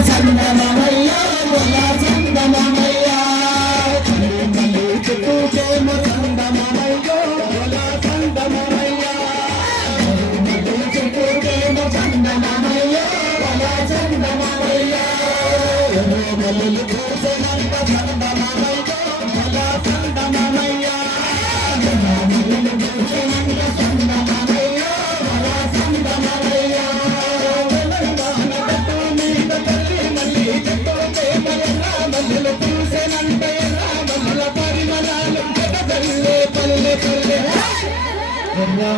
చందమామయ్య చందమామయ్య చుట్టూకేమో చందమామయ్య చందమామయ్య చుట్టూకేమో చందమామయ్య చందమామయ్య మల్లులు చూసేనంత చందమామయ్య చందమామయ్య మల్లులు చూసేనంత చందమామయ్య చందమామయ్య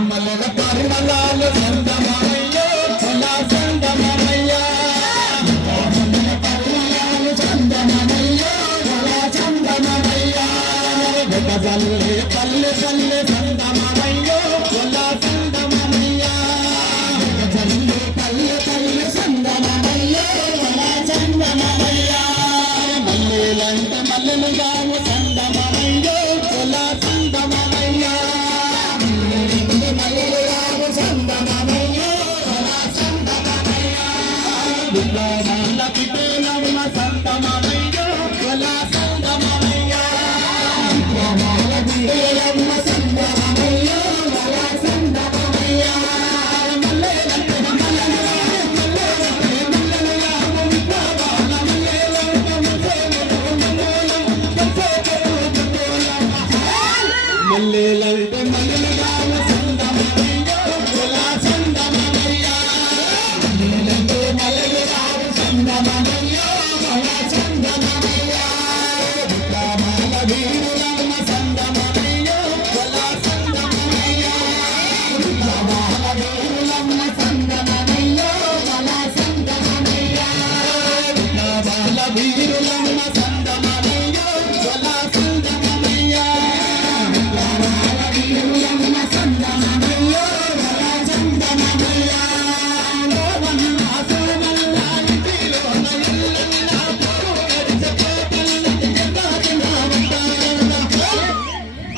మల్లెల పరిమళాలు చందమామయ్య చందమామయ్య మల్లెల పరిమళాలు చందమామయ్య చందమామయ్య జల్లే పల్లె పల్లె చందమామయ్య చందమామయ్య జల్లే పల్లె పల్లె చందమామయ్య చందమామయ్య మల్లెలంట మల్లెలు గాము చందమామయ్య చందమామయ్య బిల్లాల పిటేలమ్మ చందమామయ్య చందమామయ్య బిల్లాల పిటేలమ్మ చందమామయ్య చందమామయ్య మల్లెలంట మల్లెలు గాము చందమామయ్య చందమామయ్య మల్లెలు గాము చందమామయ్య చందమామయ్య రామాల వీరులమ్మ చందమామయ్య చందమామయ్య రామాల వీరులమ్మ చందమామయ్య చందమామయ్య రామాల వీరులమ్మ చందమామయ్య చందమామయ్య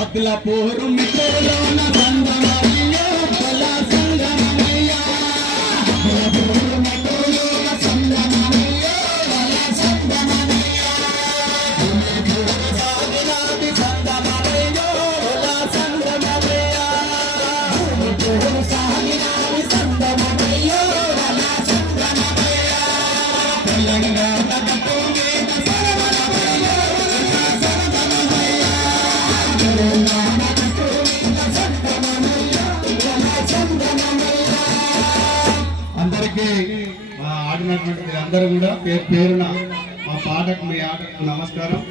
అఖిల పోరు మిత్రులోన చందమామయ్య చందమామయ్య అఖిల పోరు మిత్రులోన చందమామయ్య చందమామయ్య సాగినాది చందమామయ్య చందమామయ్య సాగినాది చందమామయ్య చందమామయ్య తెలంగాణ కట్టుమీద చందమామయ్య అందరికీ ఆడినటువంటి అందరూ కూడా పేరున మా పాటకు మీ ఆటకు నమస్కారం.